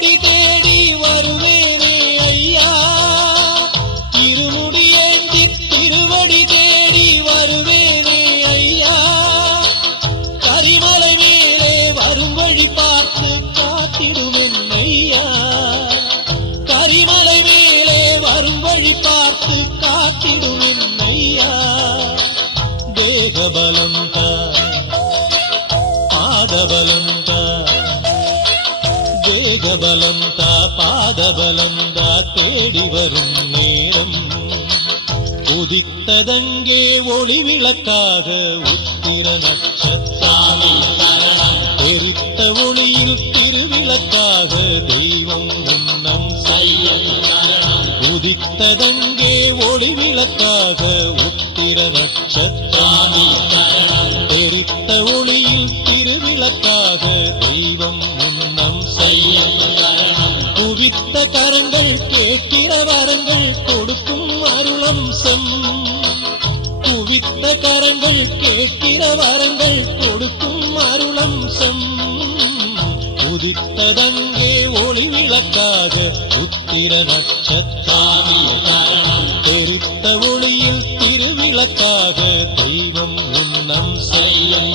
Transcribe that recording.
திருவடி தேடி வருவேனே ஐயா, இருமுடியேந்தி திருவடி தேடி வருவேனே ஐயா, கரிமலை மேலே வரும் வழி பார்த்து காத்திடுவேன் ஐயா, கரிமலை மேலே வரும் வழி பார்த்து காத்திடுவேன் ஐயா. தேகபலம் தா, பாதபலம் தா, தேகபலம் தா, பாதபலம் தா, தேடி வரும் நேரம் உதித்ததங்கே ஒளி விளக்காக உத்திர நட்சத்திரம், தெரித்த ஒளியில் திருவிளக்காக தெய்வம் முன்னம் செல்லும். உதித்ததங்கே ஒளி விளக்காக உத்திர நட்சத்திரம், தெரித்த ஒளியில் திருவிளக்காக தெய்வம் முன்னம் செல்லும். குவித்த கரங்கள் கேட்கிற வரங்கள் கொடுக்கும் அருளம்சம், குவித்த கரங்கள் கேட்கிற வரங்கள் கொடுக்கும் அருளம்சம். உதித்ததங்கே ஒளி விளக்காக உத்திர நட்சத்திரம், தெரித்த ஒளியில் திருவிளக்காக தெய்வம் முன்னம் செல்லும்.